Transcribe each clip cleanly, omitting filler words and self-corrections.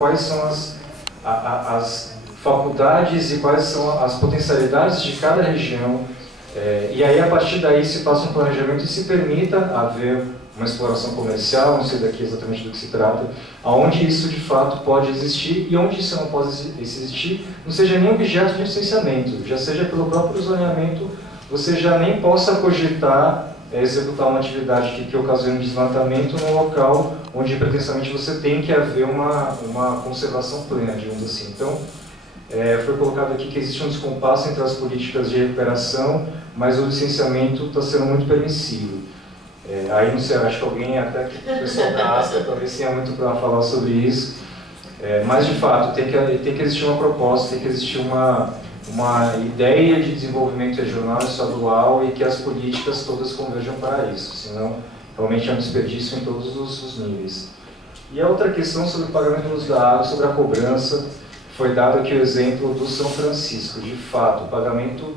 quais são as faculdades e quais são as potencialidades de cada região, e aí a partir daí se faça um planejamento e se permita haver uma exploração comercial, não sei daqui exatamente do que se trata, aonde isso de fato pode existir e onde isso não pode existir, não seja nem objeto de licenciamento, já seja pelo próprio zoneamento, você já nem possa cogitar executar uma atividade que ocasione desmatamento num local onde pretensamente você tem que haver uma conservação plena, digamos assim. Então, foi colocado aqui que existe um descompasso entre as políticas de recuperação, mas o licenciamento está sendo muito permissivo. Aí não sei, acho que alguém, até que o pessoal da ASTA talvez tenha muito para falar sobre isso, mas de fato tem que existir uma proposta, tem que existir uma ideia de desenvolvimento regional e estadual e que as políticas todas converjam para isso, senão realmente é um desperdício em todos os níveis. E a outra questão sobre o pagamento do uso da água, sobre a cobrança, foi dado aqui o exemplo do São Francisco. De fato, o pagamento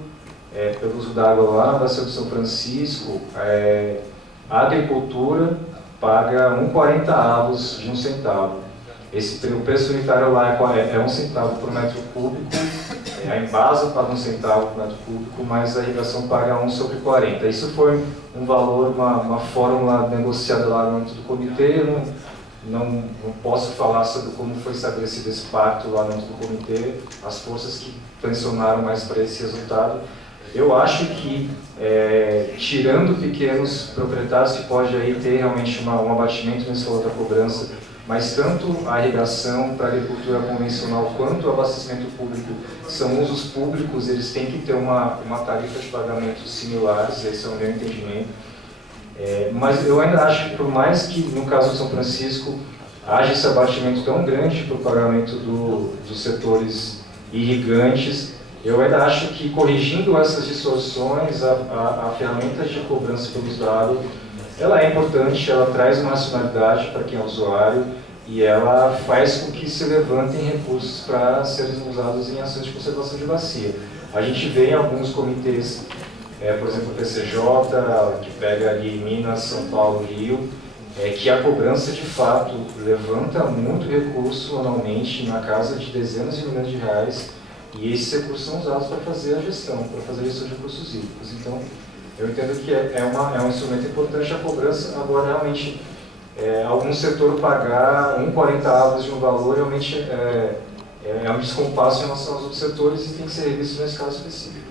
pelo uso da água lá na bacia do São Francisco, a agricultura paga 1,40 avos de 1 centavo. O preço unitário lá é 1 centavo por metro cúbico, a Embasa paga 1 centavo por metro cúbico, mas a irrigação paga 1/40. Isso foi um valor, uma fórmula negociada lá no âmbito do comitê. Não posso falar sobre como foi estabelecido esse pacto lá dentro do comitê, as forças que tensionaram mais para esse resultado. Eu acho que, tirando pequenos proprietários, que pode aí ter realmente um abatimento nesse valor da cobrança, mas tanto a irrigação para a agricultura convencional quanto o abastecimento público são usos públicos, eles têm que ter uma tarifa de pagamento similares, esse é o meu entendimento. Mas eu ainda acho que, por mais que no caso de São Francisco haja esse abatimento tão grande para o pagamento dos setores irrigantes, eu ainda acho que, corrigindo essas distorções, a ferramenta de cobrança pelo uso da água, ela é importante, ela traz uma racionalidade para quem é usuário e ela faz com que se levantem recursos para serem usados em ações de conservação de bacia. A gente vê em alguns comitês, por exemplo, o PCJ, que pega ali Minas, São Paulo, Rio, que a cobrança de fato levanta muito recurso anualmente, na casa de dezenas de milhões de reais, e esses recursos são usados para fazer a gestão, para fazer a gestão de recursos hídricos. Então, eu entendo que é um instrumento importante a cobrança. Agora, realmente, algum setor pagar 1,40 avos de um valor realmente é um descompasso em relação aos outros setores e tem que ser revisto nesse caso específico.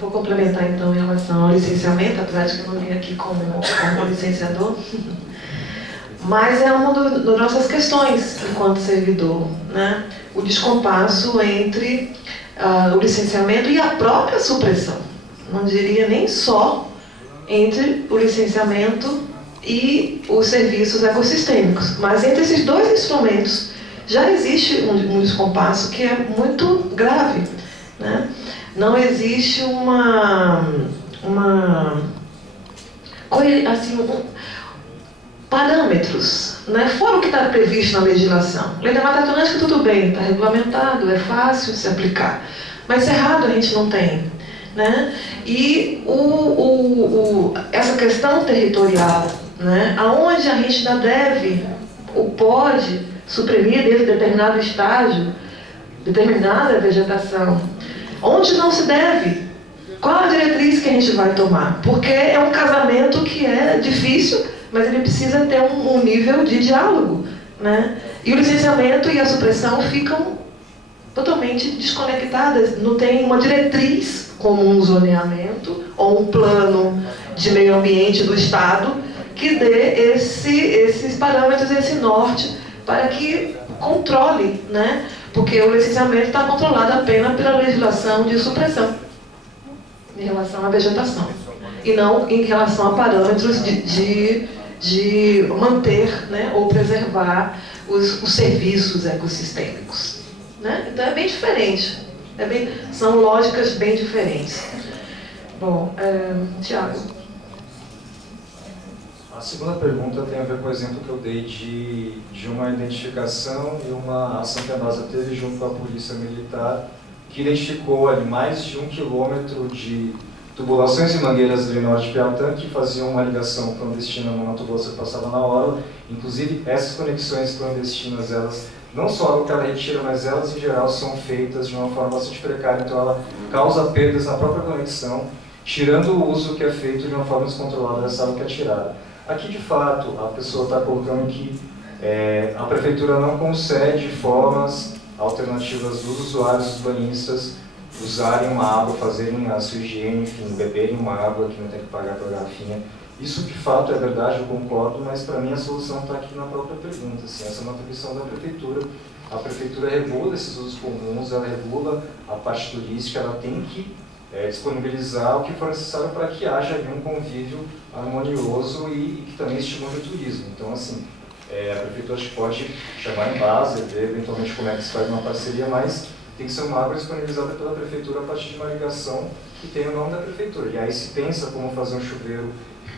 Vou complementar então em relação ao licenciamento, apesar de que eu não vim aqui como licenciador, mas é uma das nossas questões enquanto servidor, né? O descompasso entre o licenciamento e a própria supressão. Não diria nem só entre o licenciamento e os serviços ecossistêmicos, mas entre esses dois instrumentos já existe um descompasso que é muito grave, né? Não existe parâmetros, né? Fora o que está previsto na legislação. Lei da Mata Atlântica, tudo bem, está regulamentado, é fácil de se aplicar. Mas cerrado a gente não tem, né? E essa questão territorial, né? Aonde a gente ainda deve ou pode suprimir dentro de determinado estágio, determinada vegetação, onde não se deve, qual a diretriz que a gente vai tomar? Porque é um casamento que é difícil, mas ele precisa ter um nível de diálogo, né? E o licenciamento e a supressão ficam totalmente desconectadas, não tem uma diretriz como um zoneamento ou um plano de meio ambiente do Estado que dê esses parâmetros, esse norte, para que controle, né? Porque o licenciamento está controlado apenas pela legislação de supressão em relação à vegetação e não em relação a parâmetros de manter, né, ou preservar os serviços ecossistêmicos, né? Então é bem diferente, são lógicas bem diferentes. Bom, Tiago. A segunda pergunta tem a ver com o exemplo que eu dei de uma identificação e uma ação que a Embasa teve junto com a Polícia Militar, que identificou ali mais de 1 quilômetro de tubulações e mangueiras do norte de Piatã que faziam uma ligação clandestina numa tubulação que passava na orla. Inclusive, essas conexões clandestinas, elas não só a água que ela retira, mas elas em geral são feitas de uma forma bastante precária, então ela causa perdas na própria conexão, tirando o uso que é feito de uma forma descontrolada dessa água que é tirada. Aqui, de fato, a pessoa está colocando que a prefeitura não concede formas alternativas dos usuários, dos banhistas, usarem uma água, fazerem a sua higiene, enfim, beberem uma água que não tem que pagar pela garrafinha. Isso, de fato, é verdade, eu concordo, mas para mim a solução está aqui na própria pergunta. Assim, essa é uma atribuição da prefeitura. A prefeitura regula esses usos comuns, ela regula a parte turística, ela tem que disponibilizar o que for necessário para que haja ali um convívio harmonioso e que também estimule o turismo. Então, assim, a prefeitura pode chamar em base, ver eventualmente como é que se faz uma parceria, mas tem que ser uma água disponibilizada pela prefeitura a partir de uma ligação que tenha o nome da prefeitura. E aí se pensa como fazer um chuveiro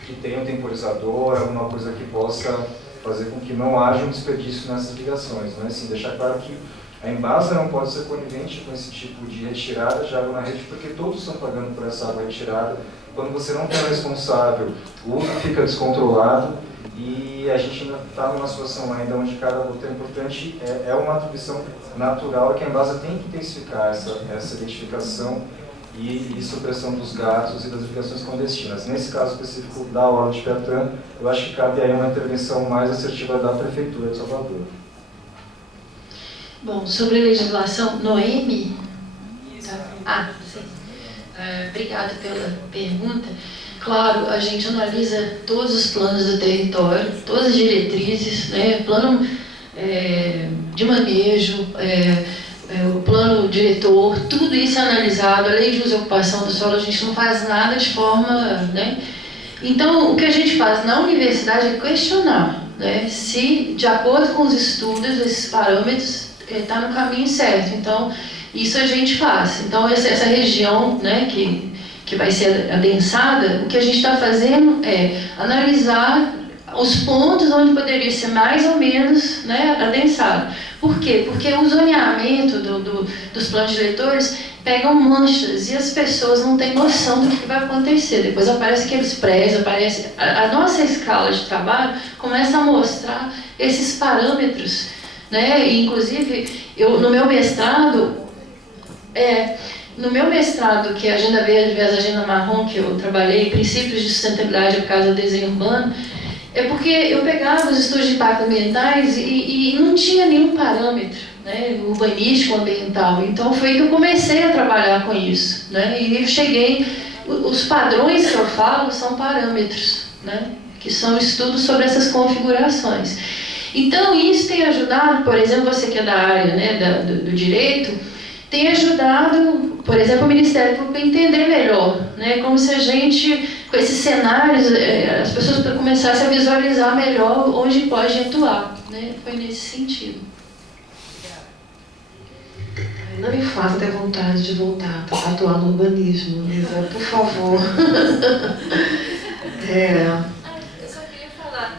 que tenha um temporizador, alguma coisa que possa fazer com que não haja um desperdício nessas ligações. Mas, assim, deixar claro que a Embasa não pode ser conivente com esse tipo de retirada de água na rede, porque todos estão pagando por essa água retirada. Quando você não tem o responsável, o uso fica descontrolado e a gente ainda está numa situação ainda onde cada gota é importante. É uma atribuição natural que a Embasa tem que intensificar essa identificação e supressão dos gatos e das ligações clandestinas. Nesse caso específico da orla de Piatã, eu acho que cabe aí uma intervenção mais assertiva da Prefeitura de Salvador. Bom, sobre a legislação, Noemi? Sim. Obrigada pela pergunta. Claro, a gente analisa todos os planos do território, todas as diretrizes, né, plano de manejo, o plano diretor, tudo isso é analisado, a lei de uso e ocupação do solo, a gente não faz nada de forma... né? Então, o que a gente faz na universidade é questionar, né, se, de acordo com os estudos, esses parâmetros está no caminho certo. Então, isso a gente faz. Então, essa região, né, que vai ser adensada, o que a gente está fazendo é analisar os pontos onde poderia ser mais ou menos, né, adensado. Por quê? Porque o zoneamento dos planos diretores pegam manchas e as pessoas não têm noção do que vai acontecer. Depois aparece aqueles prédios, aparece... A nossa escala de trabalho começa a mostrar esses parâmetros, né? E, inclusive, no meu mestrado, que é Agenda Verde versus Agenda Marrom, que eu trabalhei, princípios de sustentabilidade por causa do desenho urbano, é porque eu pegava os estudos de impacto ambientais e não tinha nenhum parâmetro, né, urbanístico, ambiental. Então foi que eu comecei a trabalhar com isso, né, e eu cheguei... Os padrões que eu falo são parâmetros, né, que são estudos sobre essas configurações. Então isso tem ajudado, por exemplo, você que é da área, né, do direito, tem ajudado, por exemplo, o Ministério Público a entender melhor, né, como se a gente, com esses cenários, as pessoas começassem a visualizar melhor onde pode atuar, né, foi nesse sentido. Não me faça ter vontade de voltar a atuar no urbanismo, Lisa, por favor. Eu só queria falar.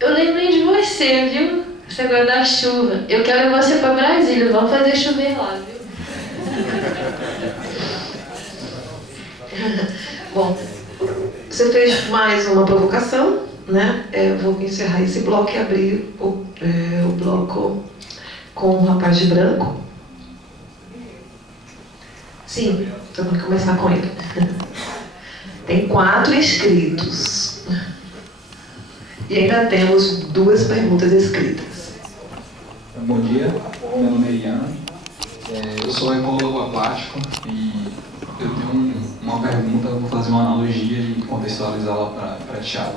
Eu lembrei de você, viu? Esse negócio da chuva. Eu quero você para Brasília, vamos fazer chover lá, viu? Bom, você fez mais uma provocação, né? Eu vou encerrar esse bloco e abrir o bloco com o rapaz de branco. Sim, então vamos começar com ele. Tem 4 inscritos. E ainda temos 2 perguntas escritas. Bom dia, meu nome é Ian. Eu sou ecólogo aquático e eu tenho uma pergunta, vou fazer uma analogia e contextualizá-la para Thiago.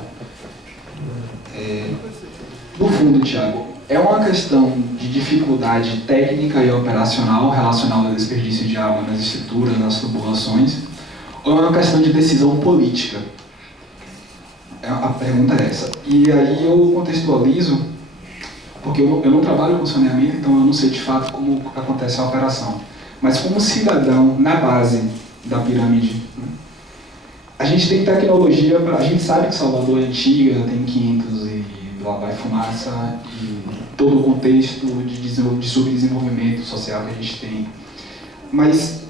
No fundo, Thiago, é uma questão de dificuldade técnica e operacional relacionada ao desperdício de água nas estruturas, nas tubulações, ou é uma questão de decisão política? A pergunta é essa. E aí eu contextualizo, porque eu não trabalho com saneamento, então eu não sei de fato como acontece a operação. Mas como cidadão, na base da pirâmide, né, a gente tem tecnologia, a gente sabe que Salvador é antiga, tem 500 e lá vai fumaça, e todo o contexto de subdesenvolvimento social que a gente tem. Mas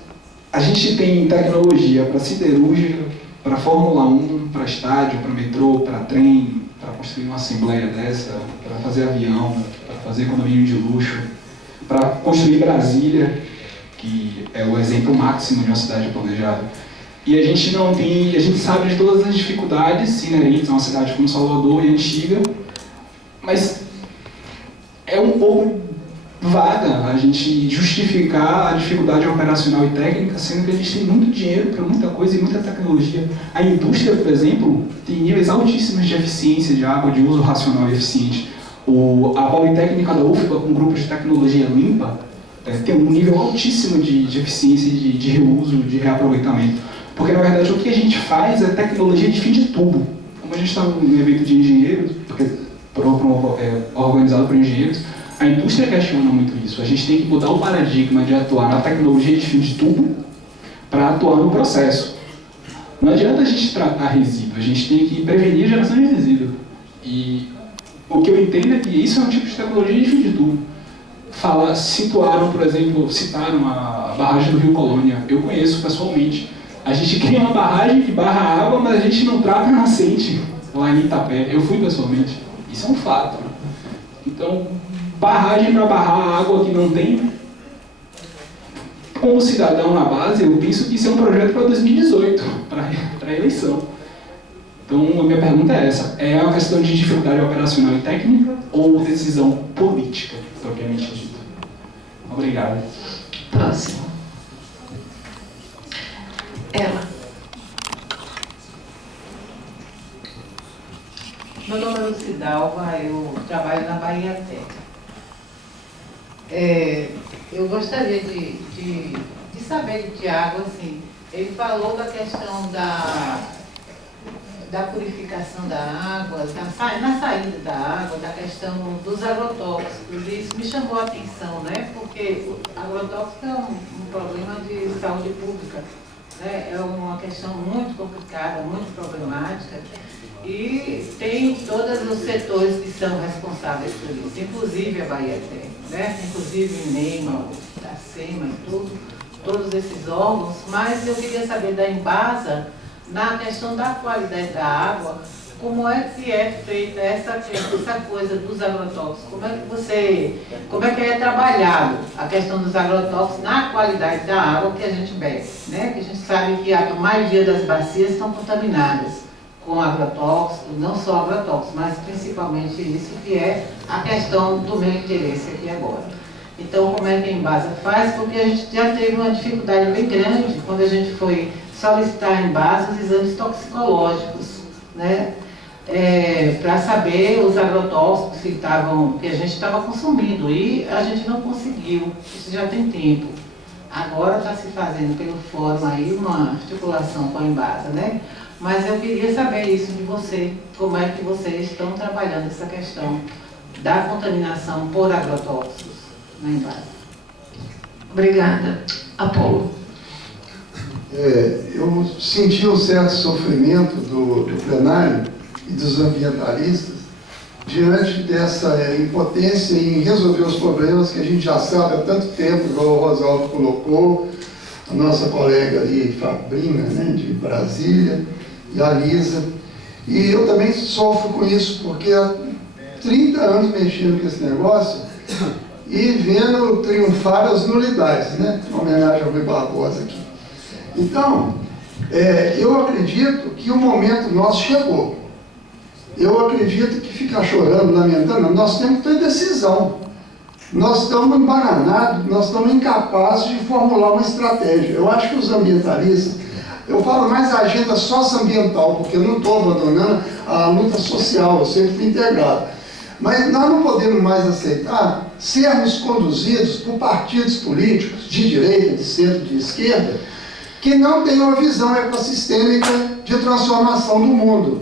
A gente tem tecnologia para siderúrgica, para Fórmula 1, para estádio, para metrô, para trem, para construir uma assembleia dessa, para fazer avião, para fazer condomínio de luxo, para construir Brasília, que é o exemplo máximo de uma cidade planejada. E a gente não tem, a gente sabe de todas as dificuldades inerentes a uma cidade como Salvador e antiga, mas é um pouco vaga a gente justificar a dificuldade operacional e técnica, sendo que a gente tem muito dinheiro para muita coisa e muita tecnologia. A indústria, por exemplo, tem níveis altíssimos de eficiência de água, de uso racional e eficiente. A Politécnica da UFBA, com um grupo de tecnologia limpa, tem um nível altíssimo de eficiência, de reuso, de reaproveitamento. Porque, na verdade, o que a gente faz é tecnologia de fim de tubo. Como a gente está num evento de engenheiros, organizado por engenheiros, a indústria questiona muito isso. A gente tem que mudar o paradigma de atuar na tecnologia de fim de tubo para atuar no processo. Não adianta a gente tratar resíduo, a gente tem que prevenir a geração de resíduo. E o que eu entendo é que isso é um tipo de tecnologia de fim de tubo. Citaram, por exemplo, a barragem do Rio Colônia. Eu conheço pessoalmente. A gente cria uma barragem que barra a água, mas a gente não trata a nascente lá em Itapé. Eu fui pessoalmente. Isso é um fato. Então, barragem para barrar a água que não tem. Como cidadão na base, eu penso que isso é um projeto para 2018, para a eleição. Então, a minha pergunta é essa. É uma questão de dificuldade operacional e técnica ou decisão política, propriamente dito? Obrigado. Próximo. Ela. Meu nome é Lucidalva, eu trabalho na Bahia Tech. Eu gostaria de saber de Tiago, assim, ele falou da questão da purificação da água, na saída da água, da questão dos agrotóxicos. Isso me chamou a atenção, né? Porque o agrotóxico é um problema de saúde pública, né? É uma questão muito complicada, muito problemática. E tem todos os setores que são responsáveis por isso, inclusive a Bahia Tech, né? Inclusive o INEMA, a SEMA e todos esses órgãos. Mas eu queria saber da Embasa, na questão da qualidade da água, como é que é feita essa coisa dos agrotóxicos, como é que é trabalhado a questão dos agrotóxicos na qualidade da água que a gente bebe, né? Que a gente sabe que a maioria das bacias estão contaminadas com agrotóxicos, não só agrotóxicos, mas principalmente isso que é a questão do meu interesse aqui agora. Então, como é que a Embasa faz? Porque a gente já teve uma dificuldade bem grande quando a gente foi solicitar em Embasa os exames toxicológicos, né? Para saber os agrotóxicos que a gente estava consumindo, e a gente não conseguiu, isso já tem tempo. Agora está se fazendo pelo fórum aí uma articulação com a Embasa, né? Mas eu queria saber isso de você, como é que vocês estão trabalhando essa questão da contaminação por agrotóxicos na Embasa. Obrigada. Apolo. Eu senti um certo sofrimento do plenário e dos ambientalistas diante dessa impotência em resolver os problemas que a gente já sabe há tanto tempo, igual o Rosaldo colocou, a nossa colega ali, Fabrina, né, de Brasília, e a Lisa. E eu também sofro com isso, porque há 30 anos mexendo com esse negócio e vendo triunfar as nulidades, né? Em homenagem ao Rui Barbosa aqui. Então, eu acredito que o momento nosso chegou. Eu acredito que ficar chorando, lamentando, nós temos que ter decisão. Nós estamos embananados, nós estamos incapazes de formular uma estratégia. Eu acho que os ambientalistas, eu falo mais a agenda socioambiental, porque eu não estou abandonando a luta social, eu sempre fui integrado. Mas nós não podemos mais aceitar sermos conduzidos por partidos políticos de direita, de centro, de esquerda, que não têm uma visão ecossistêmica de transformação do mundo.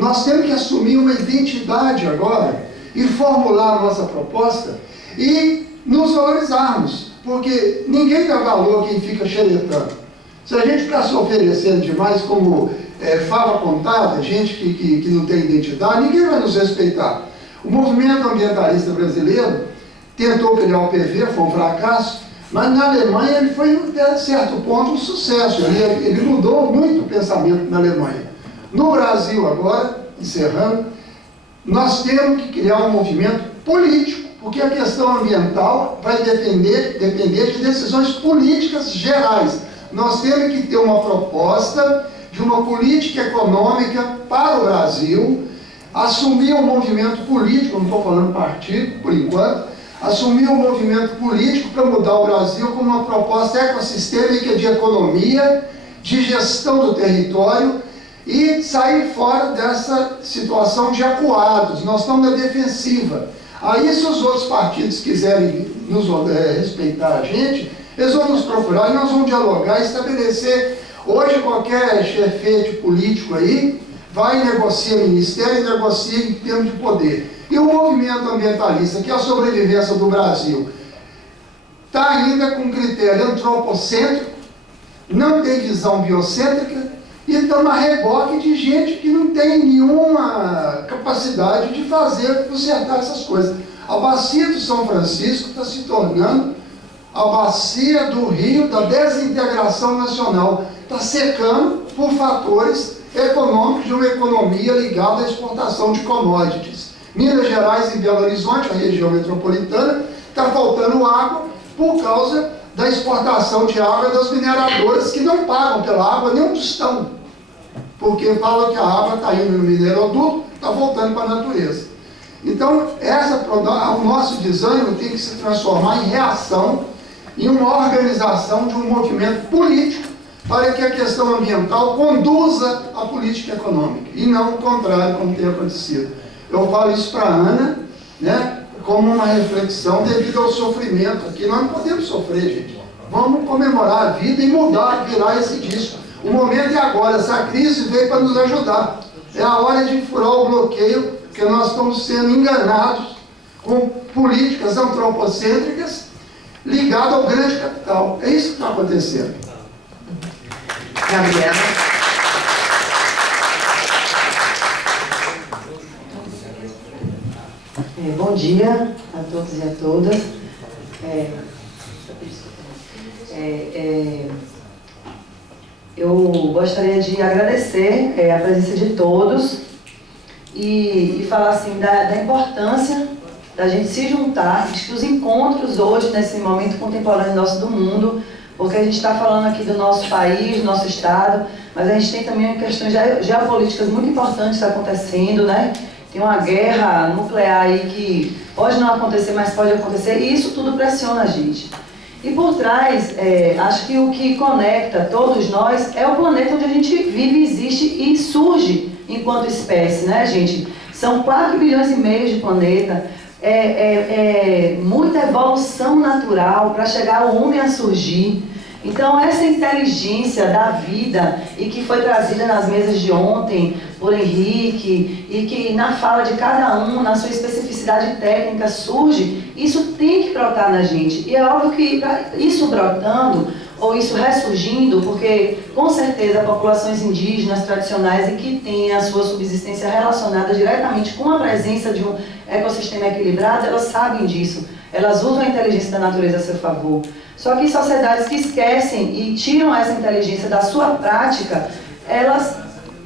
Nós temos que assumir uma identidade agora e formular a nossa proposta e nos valorizarmos, porque ninguém dá valor a quem fica xeretando. Se a gente ficar se oferecendo demais como fava contada, gente que não tem identidade, ninguém vai nos respeitar. O movimento ambientalista brasileiro tentou criar o PV, foi um fracasso, Mas na Alemanha ele foi, até certo ponto, um sucesso. Ele mudou muito o pensamento na Alemanha. No Brasil, agora, encerrando, nós temos que criar um movimento político, porque a questão ambiental vai depender de decisões políticas gerais. Nós temos que ter uma proposta de uma política econômica para o Brasil, assumir um movimento político, não estou falando partido, por enquanto, assumir um movimento político para mudar o Brasil com uma proposta ecossistêmica de economia, de gestão do território e sair fora dessa situação de acuados. Nós estamos na defensiva. Aí, se os outros partidos quiserem respeitar a gente, eles vão nos procurar e nós vamos dialogar e estabelecer. Hoje, qualquer chefete político aí vai, negocia ministério e negocia em termos de poder. E o movimento ambientalista, que é a sobrevivência do Brasil, está ainda com critério antropocêntrico, não tem visão biocêntrica, e estamos a reboque de gente que não tem nenhuma capacidade de consertar essas coisas. A bacia do São Francisco está se tornando a bacia do Rio da desintegração nacional. Está secando por fatores econômicos de uma economia ligada à exportação de commodities. Minas Gerais e Belo Horizonte, a região metropolitana, está faltando água por causa da exportação de água das mineradoras que não pagam pela água nem um tostão, porque falam que a água está indo no mineroduto, está voltando para a natureza. Então, o nosso desânimo tem que se transformar em reação, em uma organização de um movimento político para que a questão ambiental conduza a política econômica, e não o contrário, como tem acontecido. Eu falo isso para a Ana, né, como uma reflexão devido ao sofrimento aqui. Nós não podemos sofrer, gente. Vamos comemorar a vida e mudar, virar esse disco. O momento é agora. Essa crise veio para nos ajudar. É a hora de furar o bloqueio, porque nós estamos sendo enganados com políticas antropocêntricas ligadas ao grande capital. É isso que está acontecendo. Gabriela. Bom dia a todos e a todas. Eu gostaria de agradecer a presença de todos e falar assim da importância da gente se juntar, de os encontros hoje, nesse momento contemporâneo nosso do mundo, porque a gente está falando aqui do nosso país, do nosso estado, mas a gente tem também questões geopolíticas muito importantes acontecendo, né? Tem uma guerra nuclear aí que pode não acontecer, mas pode acontecer, e isso tudo pressiona a gente. E por trás, acho que o que conecta todos nós é o planeta onde a gente vive, existe e surge enquanto espécie, né, gente? São 4,5 bilhões de planeta, muita evolução natural para chegar ao homem a surgir. Então, essa inteligência da vida, e que foi trazida nas mesas de ontem por Henrique, e que na fala de cada um, na sua especificidade técnica, surge, isso tem que brotar na gente. E é óbvio que isso brotando, ou isso ressurgindo, porque com certeza populações indígenas tradicionais e que têm a sua subsistência relacionada diretamente com a presença de um ecossistema equilibrado, elas sabem disso. Elas usam a inteligência da natureza a seu favor. Só que sociedades que esquecem e tiram essa inteligência da sua prática, elas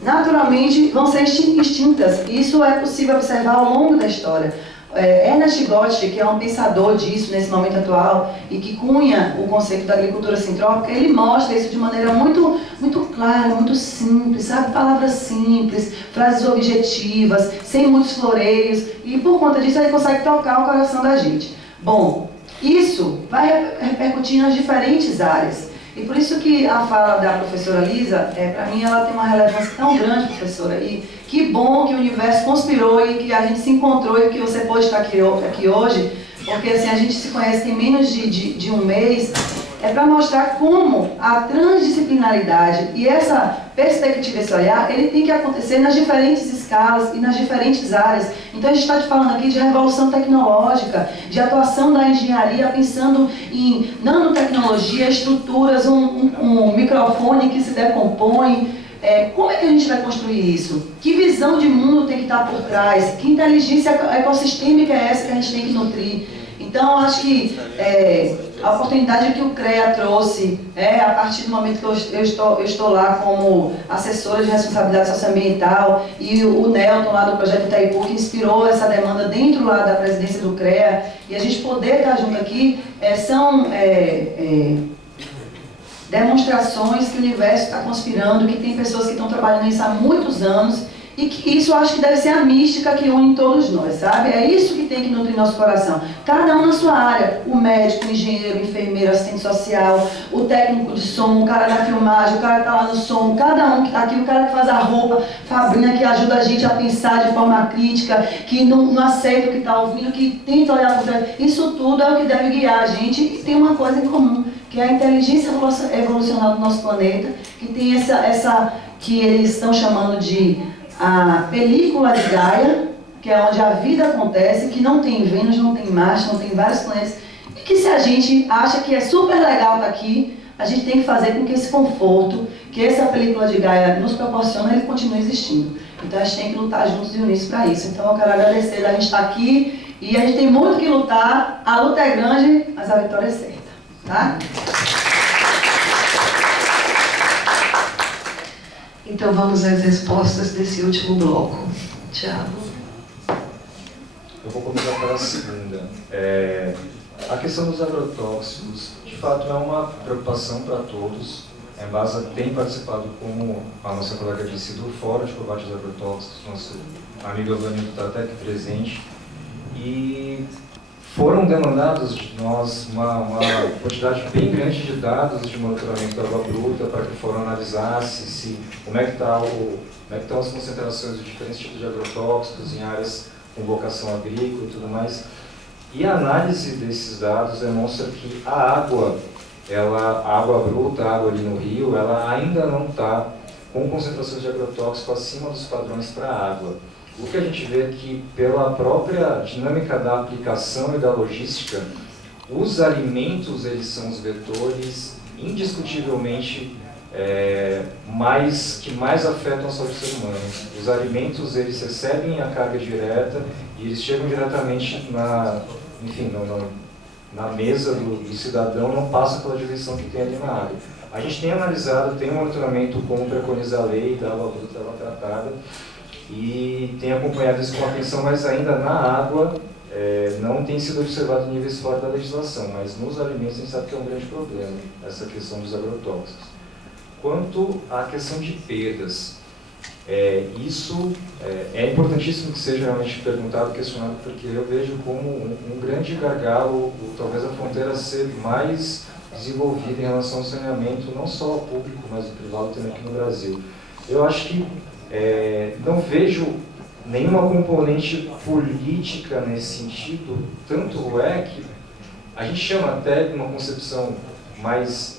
naturalmente vão ser extintas. Isso é possível observar ao longo da história. Ernest Goethe, que é um pensador disso nesse momento atual e que cunha o conceito da agricultura sintrópica, ele mostra isso de maneira muito, muito clara, muito simples, sabe? Palavras simples, frases objetivas, sem muitos floreios, e por conta disso ele consegue tocar o coração da gente. Bom, isso vai repercutir nas diferentes áreas. E por isso que a fala da professora Lisa, para mim, ela tem uma relevância tão grande, professora. E que bom que o universo conspirou e que a gente se encontrou e que você pôde estar aqui hoje, porque assim, a gente se conhece tem menos de um mês, para mostrar como a transdisciplinaridade e essa perspectiva, esse olhar, ele tem que acontecer nas diferentes escalas e nas diferentes áreas. Então a gente está falando aqui de revolução tecnológica, de atuação da engenharia, pensando em nanotecnologia, estruturas, um microfone que se decompõe. Como é que a gente vai construir isso? Que visão de mundo tem que estar por trás? Que inteligência ecossistêmica é essa que a gente tem que nutrir? Então, eu acho que a oportunidade que o CREA trouxe, a partir do momento que eu estou lá como assessora de responsabilidade socioambiental, e o Nelton lá do Projeto Itaipu, que inspirou essa demanda dentro lá da presidência do CREA, e a gente poder estar junto aqui, são demonstrações que o universo está conspirando, que tem pessoas que estão trabalhando nisso há muitos anos, e que isso eu acho que deve ser a mística que une todos nós, sabe? É isso que tem que nutrir nosso coração. Cada um na sua área, o médico, o engenheiro, o enfermeiro, o assistente social, o técnico de som, o cara da filmagem, o cara que está lá no som, cada um que está aqui, o cara que faz a roupa, Fabrinha, que ajuda a gente a pensar de forma crítica, que não aceita o que está ouvindo, que tenta olhar por trás. Isso tudo é o que deve guiar a gente, e tem uma coisa em comum, que é a inteligência evolucional do nosso planeta, que tem essa que eles estão chamando de a película de Gaia, que é onde a vida acontece, que não tem Vênus, não tem Marte, não tem vários planetas, e que se a gente acha que é super legal estar aqui, a gente tem que fazer com que esse conforto, que essa película de Gaia nos proporciona, ele continue existindo. Então a gente tem que lutar juntos e unir para isso. Então eu quero agradecer da gente estar aqui, e a gente tem muito que lutar, a luta é grande, mas a vitória é certa, tá? Então vamos às respostas desse último bloco. Tiago. Eu vou começar pela segunda. A questão dos agrotóxicos, de fato, é uma preocupação para todos. A Embasa tem participado, como a nossa colega disse, do Fórum de Combate aos Agrotóxicos, nosso amigo Evanildo está até aqui presente, e foram demandados de nós uma quantidade bem grande de dados de monitoramento da água bruta para que o fórum analisasse como é que estão as concentrações de diferentes tipos de agrotóxicos em áreas com vocação agrícola e tudo mais. E a análise desses dados demonstra que a água bruta, a água ali no rio, ela ainda não está com concentrações de agrotóxico acima dos padrões para a água. O que a gente vê é que, pela própria dinâmica da aplicação e da logística, os alimentos eles são os vetores indiscutivelmente que mais afetam a saúde do ser humano. Os alimentos eles recebem a carga direta e eles chegam diretamente na mesa do cidadão, não passam pela diluição que tem ali na água. A gente tem analisado, tem um monitoramento como preconiza a lei da água bruta, água tratada, e tem acompanhado isso com atenção, mas ainda na água não tem sido observado níveis fora da legislação, mas nos alimentos a gente sabe que é um grande problema, essa questão dos agrotóxicos. Quanto à questão de perdas, isso é importantíssimo que seja realmente perguntado, questionado, porque eu vejo como um grande gargalo, talvez a fronteira ser mais desenvolvida em relação ao saneamento, não só ao público, mas ao privado também aqui no Brasil. Eu acho que não vejo nenhuma componente política nesse sentido, tanto é que a gente chama até de uma concepção mais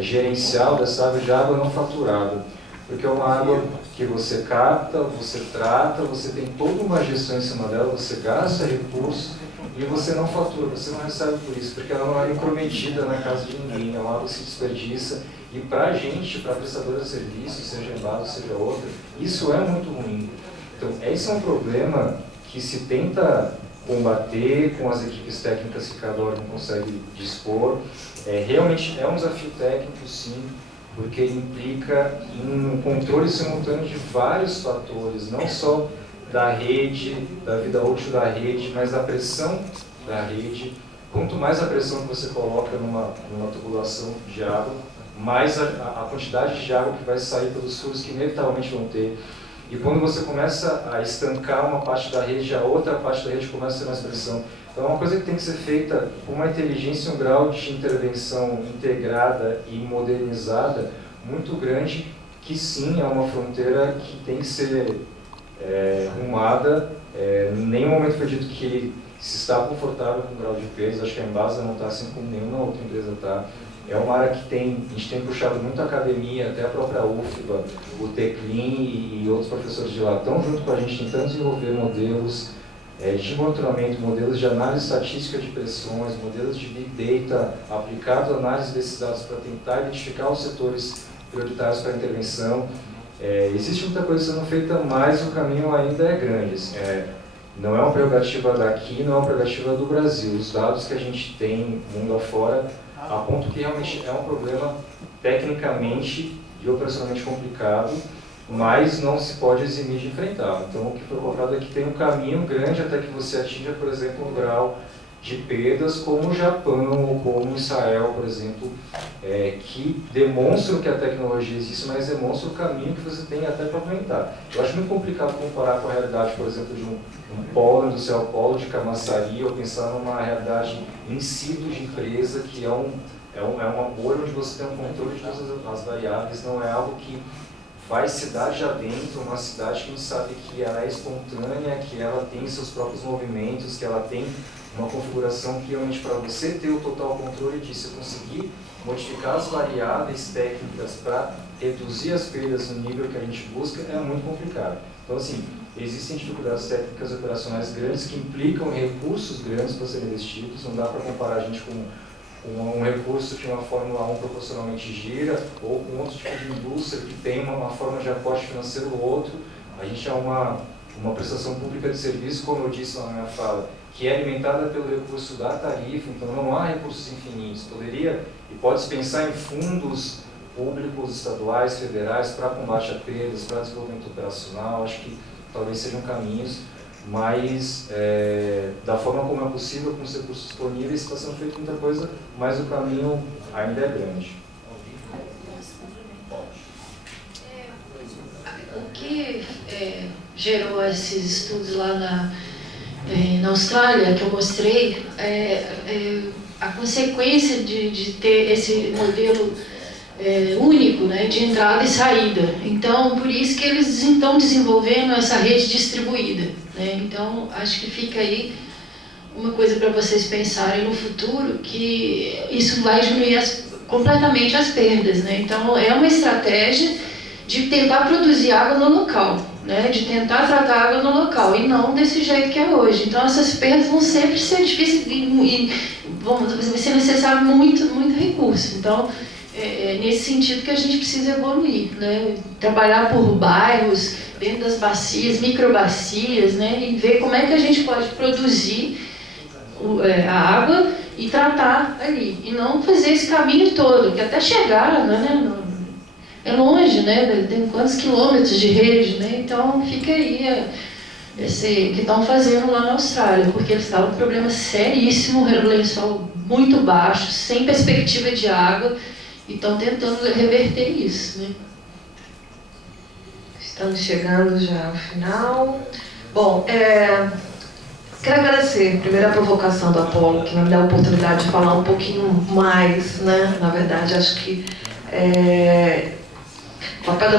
gerencial dessa água de água não faturada, porque é uma água que você capta, você trata, você tem toda uma gestão em cima dela, você gasta recursos e você não fatura, você não recebe por isso, porque ela não é intrometida na casa de ninguém, é uma água que se desperdiça. E para a gente, para a prestadora de serviço, seja Embasa, seja outra, isso é muito ruim. Então, esse é um problema que se tenta combater com as equipes técnicas que cada órgão consegue dispor. Realmente é um desafio técnico, sim, porque implica em um controle simultâneo de vários fatores, não só da rede, da vida útil da rede, mas da pressão da rede. Quanto mais a pressão que você coloca numa tubulação de água, mais a quantidade de água que vai sair pelos furos que inevitavelmente vão ter. E quando você começa a estancar uma parte da rede, a outra parte da rede começa a ter mais pressão. Então é uma coisa que tem que ser feita com uma inteligência e um grau de intervenção integrada e modernizada muito grande, que sim, é uma fronteira que tem que ser rumada. Em nenhum momento foi dito que se está confortável com o grau de peso. Acho que a Embasa não está assim como nenhuma outra empresa está. É uma área que a gente tem puxado muito a academia, até a própria UFBA, o Teclin e outros professores de lá estão junto com a gente tentando desenvolver modelos de monitoramento, modelos de análise estatística de pressões, modelos de Big Data aplicado à análise desses dados para tentar identificar os setores prioritários para a intervenção. Existe muita coisa sendo feita, mas o caminho ainda é grande. não é uma prerrogativa daqui, não é uma prerrogativa do Brasil. Os dados que a gente tem mundo afora apontam que realmente é um problema tecnicamente e operacionalmente complicado, mas não se pode eximir de enfrentar. Então, o que foi colocado é que tem um caminho grande até que você atinja, por exemplo, um grau de perdas como o Japão ou como Israel, por exemplo, que demonstram que a tecnologia existe, mas demonstram o caminho que você tem até para aumentar. Eu acho muito complicado comparar com a realidade, por exemplo, de um polo industrial, polo de Camaçari, ou pensar numa realidade em si de empresa, que é uma bolha onde você tem um controle de todas as variáveis, não é algo que vai cidade adentro, uma cidade que a gente sabe que ela é espontânea, que ela tem seus próprios movimentos, que ela tem uma configuração que realmente para você ter o total controle disso, conseguir modificar as variáveis técnicas para reduzir as perdas no nível que a gente busca, é muito complicado. Então, assim, existem dificuldades técnicas e operacionais grandes que implicam recursos grandes para serem investidos, não dá para comparar a gente com um recurso que uma Fórmula 1 proporcionalmente gira, ou com outro tipo de indústria que tem uma forma de aporte financeiro ou outro. A gente é uma prestação pública de serviço, como eu disse lá na minha fala, que é alimentada pelo recurso da tarifa, então não há recursos infinitos. Poderia e pode-se pensar em fundos públicos, estaduais, federais, para combate a perdas, para desenvolvimento operacional, acho que talvez sejam caminhos, mas da forma como é possível, com os recursos disponíveis, está sendo feita muita coisa, mas o caminho ainda é grande. O que gerou esses estudos lá na Austrália, que eu mostrei, a consequência de ter esse modelo único, né, de entrada e saída. Então, por isso que eles estão desenvolvendo essa rede distribuída, né? Então, acho que fica aí uma coisa para vocês pensarem no futuro, que isso vai diminuir completamente as perdas, né? Então, é uma estratégia de tentar produzir água no local, né? De tentar tratar água no local, e não desse jeito que é hoje. Então, essas perdas vão sempre ser difíceis e vai ser necessário muito recurso. Então, é nesse sentido que a gente precisa evoluir, né? Trabalhar por bairros, dentro das bacias, microbacias, né? E ver como é que a gente pode produzir a água e tratar ali. E não fazer esse caminho todo, que até chegar, né? É longe, né? Tem quantos quilômetros de rede, né? Então fica aí esse que estão fazendo lá na Austrália, porque eles estavam com um problema seríssimo, lençol muito baixo, sem perspectiva de água, e estão tentando reverter isso, né? Estamos chegando já ao final. Bom, quero agradecer, primeiro, a provocação do Apolo, que me dá a oportunidade de falar um pouquinho mais, né? Na verdade, acho que o papel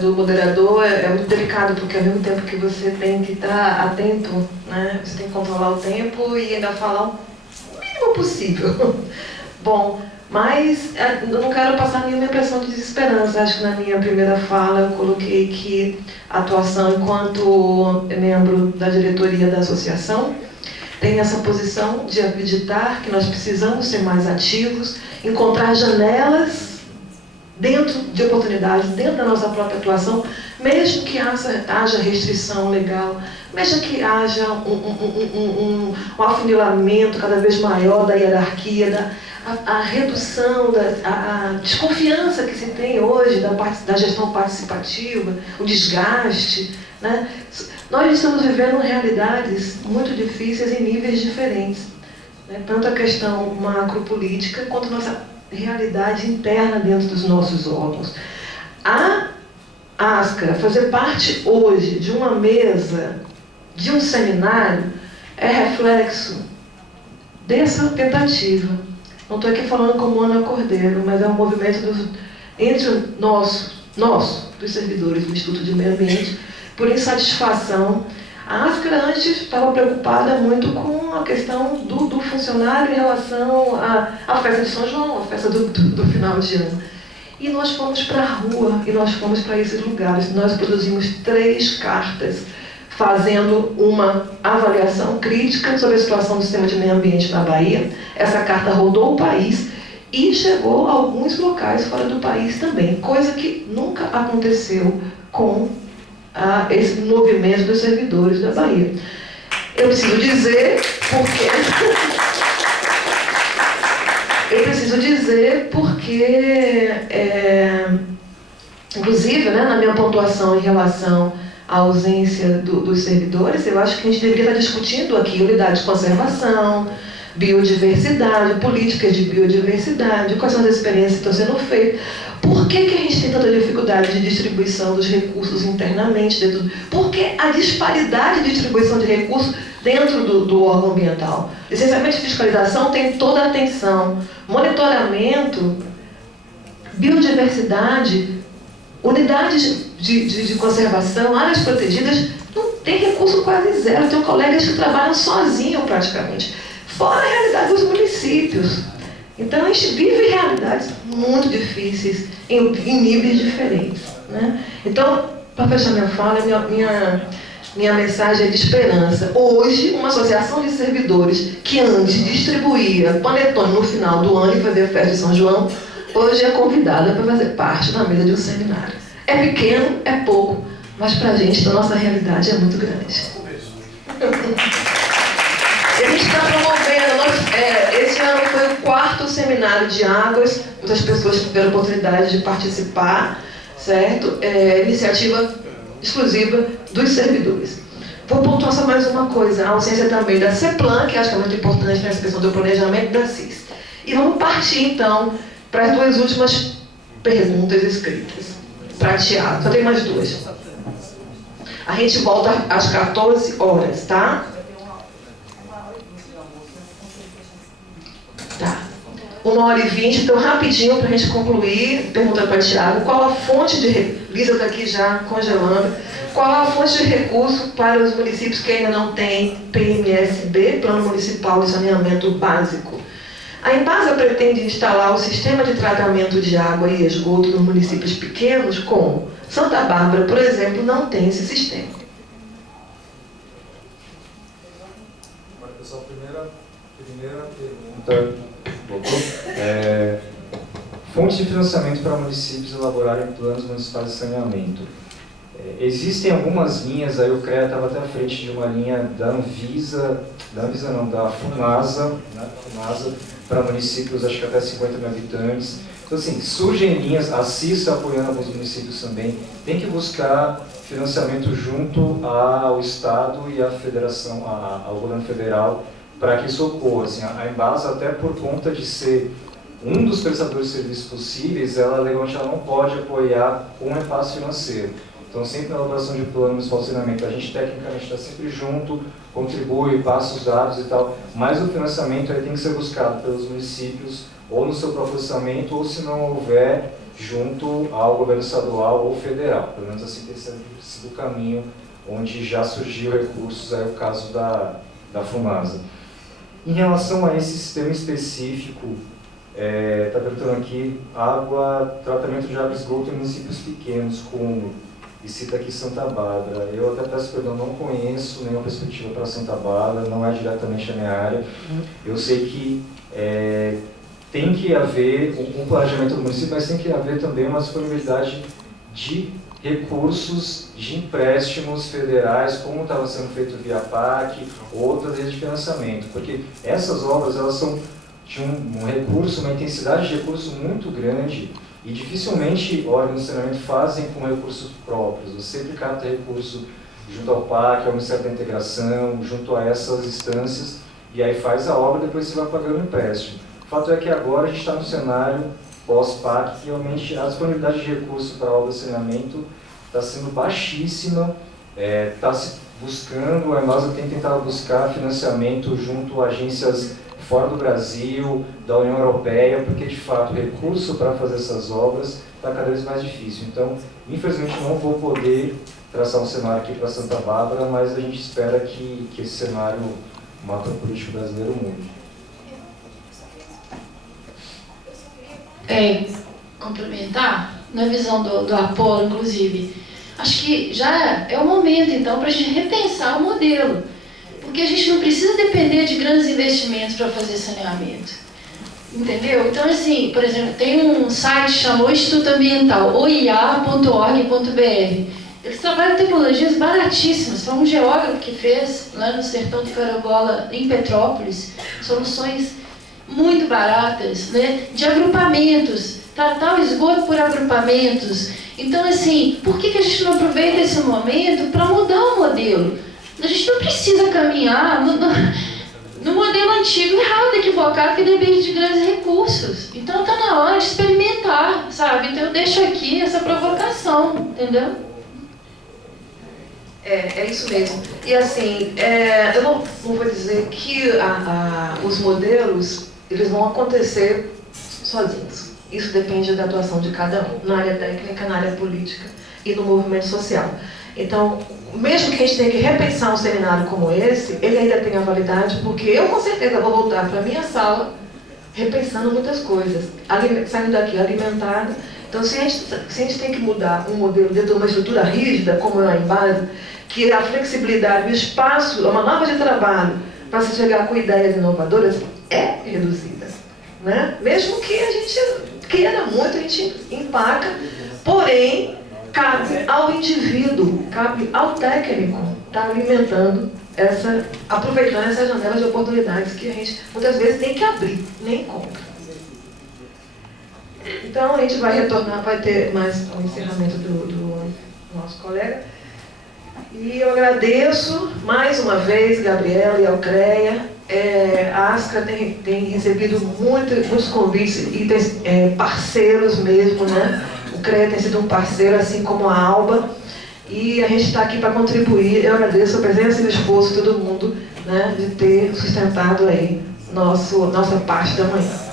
do moderador é muito delicado, porque ao mesmo tempo que você tem que estar atento, né? Você tem que controlar o tempo e ainda falar o mínimo possível. Bom, mas eu não quero passar nenhuma impressão de desesperança. Acho que na minha primeira fala eu coloquei que a atuação enquanto membro da diretoria da associação tem essa posição de acreditar que nós precisamos ser mais ativos, encontrar janelas dentro de oportunidades, dentro da nossa própria atuação, mesmo que haja restrição legal, mesmo que haja um afunilamento cada vez maior da hierarquia, a redução, a desconfiança que se tem hoje da gestão participativa, o desgaste, né? Nós estamos vivendo realidades muito difíceis em níveis diferentes, né? Tanto a questão macropolítica quanto a nossa realidade interna dentro dos nossos órgãos. A ASCA fazer parte hoje de uma mesa, de um seminário, é reflexo dessa tentativa. Não estou aqui falando como Ana Cordeiro, mas é um movimento entre nós, dos servidores do Instituto de Meio Ambiente, por insatisfação. A ASCA antes estava preocupada muito com a questão do funcionário em relação à festa de São João, a festa do final de ano. E nós fomos para a rua, e nós fomos para esses lugares. Nós produzimos 3 cartas, fazendo uma avaliação crítica sobre a situação do sistema de meio ambiente na Bahia. Essa carta rodou o país e chegou a alguns locais fora do país também, coisa que nunca aconteceu com esse movimento dos servidores da Bahia. Eu preciso dizer porque, inclusive, né, na minha pontuação em relação à ausência dos servidores, eu acho que a gente deveria estar discutindo aqui unidade de conservação, biodiversidade, políticas de biodiversidade, quais são as experiências que estão sendo feitas. Por que a gente tem tanta dificuldade de distribuição dos recursos internamente? Por que a disparidade de distribuição de recursos dentro do órgão ambiental? Licenciamento de fiscalização tem toda a atenção. Monitoramento, biodiversidade, unidades de conservação, áreas protegidas, não tem recurso quase zero. Eu tenho colegas que trabalham sozinhos praticamente. Fora a realidade dos municípios. Então, a gente vive realidades muito difíceis, em níveis diferentes, né? Então, para fechar minha fala, minha mensagem é de esperança. Hoje, uma associação de servidores que antes distribuía panetone no final do ano e fazia festa de São João, hoje é convidada para fazer parte da mesa de um seminário. É pequeno, é pouco, mas para a gente, a nossa realidade é muito grande. E a gente está promovendo, esse ano foi o 4º seminário de águas, muitas pessoas tiveram a oportunidade de participar, certo? Iniciativa exclusiva dos servidores. Vou pontuar só mais uma coisa, a ausência também da CEPLAN, que acho que é muito importante nessa questão do planejamento, da CIS. E vamos partir, então, para as 2 últimas perguntas escritas. Para Tiago, só tem mais 2. A gente volta às 14 horas, tá? Tá. 1h20, então rapidinho para a gente concluir, perguntando para o Tiago, qual a fonte de... Lisa está aqui já congelando. Qual a fonte de recurso para os municípios que ainda não têm PMSB, Plano Municipal de Saneamento Básico? A Embasa pretende instalar o sistema de tratamento de água e esgoto nos municípios pequenos, como Santa Bárbara, por exemplo, não tem esse sistema. Pessoal, primeira pergunta. Fontes de financiamento para municípios elaborarem planos municipais de saneamento. Existem algumas linhas, aí o CREA estava até à frente de uma linha da Anvisa, da FUNASA, né, para municípios, acho que até 50 mil habitantes. Então, assim, surgem linhas, a CIS está apoiando alguns municípios também, tem que buscar financiamento junto ao Estado e à Federação, ao governo federal, para que isso ocorra. Assim, a Embasa, até por conta de ser um dos prestadores de serviços possíveis, ela legalmente não pode apoiar com repasse financeiro. Então, sempre na elaboração de plano municipal de saneamento, a gente tecnicamente está sempre junto, contribui, passa os dados e tal, mas o financiamento aí tem que ser buscado pelos municípios, ou no seu próprio orçamento, ou se não houver, junto ao governo estadual ou federal. Pelo menos assim tem sido o caminho onde já surgiu recursos, aí o caso da FUNASA. Em relação a esse sistema específico, está perguntando aqui, tratamento de água e esgoto em municípios pequenos, como, e cita aqui Santa Bárbara. Eu até peço perdão, não conheço nenhuma perspectiva para Santa Bárbara, não é diretamente a minha área. Eu sei que tem que haver um planejamento do município, mas tem que haver também uma disponibilidade de recursos de empréstimos federais, como estava sendo feito via PAC, outras redes de financiamento, porque essas obras elas são de um recurso, uma intensidade de recurso muito grande e dificilmente órgãos de saneamento fazem com recursos próprios. Você sempre capta recurso junto ao PAC, ao Ministério da Integração, junto a essas instâncias, e aí faz a obra e depois você vai pagando o empréstimo. O fato é que agora a gente está no cenário pós-PAC, que realmente a disponibilidade de recursos para a obra de saneamento está sendo baixíssima, está se buscando, a Embasa tem tentado buscar financiamento junto a agências fora do Brasil, da União Europeia, porque de fato o recurso para fazer essas obras está cada vez mais difícil. Então, infelizmente não vou poder traçar um cenário aqui para Santa Bárbara, mas a gente espera que esse cenário macropolítico brasileiro mude. Complementar, na visão do Apolo, inclusive, acho que já é o momento, então, para a gente repensar o modelo. Porque a gente não precisa depender de grandes investimentos para fazer saneamento. Entendeu? Então, assim, por exemplo, tem um site chamado Instituto Ambiental, oia.org.br. Eles trabalham tecnologias baratíssimas. Foi um geógrafo que fez, lá no sertão do Carambola, em Petrópolis, soluções muito baratas, né, de agrupamentos, tratar o esgoto por agrupamentos. Então, assim, por que a gente não aproveita esse momento para mudar o modelo? A gente não precisa caminhar no modelo antigo errado, equivocado, que depende de grandes recursos. Então, está na hora de experimentar, sabe? Então, eu deixo aqui essa provocação, entendeu? É isso mesmo. E assim, eu não vou dizer que os modelos eles vão acontecer sozinhos. Isso depende da atuação de cada um, na área técnica, na área política e no movimento social. Então, mesmo que a gente tenha que repensar um seminário como esse, ele ainda tem a validade, porque eu com certeza vou voltar para a minha sala repensando muitas coisas, saindo daqui alimentado. Então, se a gente tem que mudar um modelo dentro de uma estrutura rígida, como é a Embase, que a flexibilidade, o espaço, uma nova de trabalho para se chegar com ideias inovadoras é reduzida, né? Mesmo que a gente queira muito, a gente empaca, porém, cabe ao indivíduo, cabe ao técnico estar alimentando aproveitando essas janelas de oportunidades que a gente muitas vezes tem que abrir, nem compra. Então a gente vai retornar, vai ter mais um encerramento do nosso colega. E eu agradeço mais uma vez, Gabriela e Alcreia. A Ascra tem recebido muitos convites e tem parceiros mesmo, né? O CREA tem sido um parceiro, assim como a ALBA. E a gente está aqui para contribuir. Eu agradeço a presença e o esforço de todo mundo, né, de ter sustentado aí nossa parte da manhã.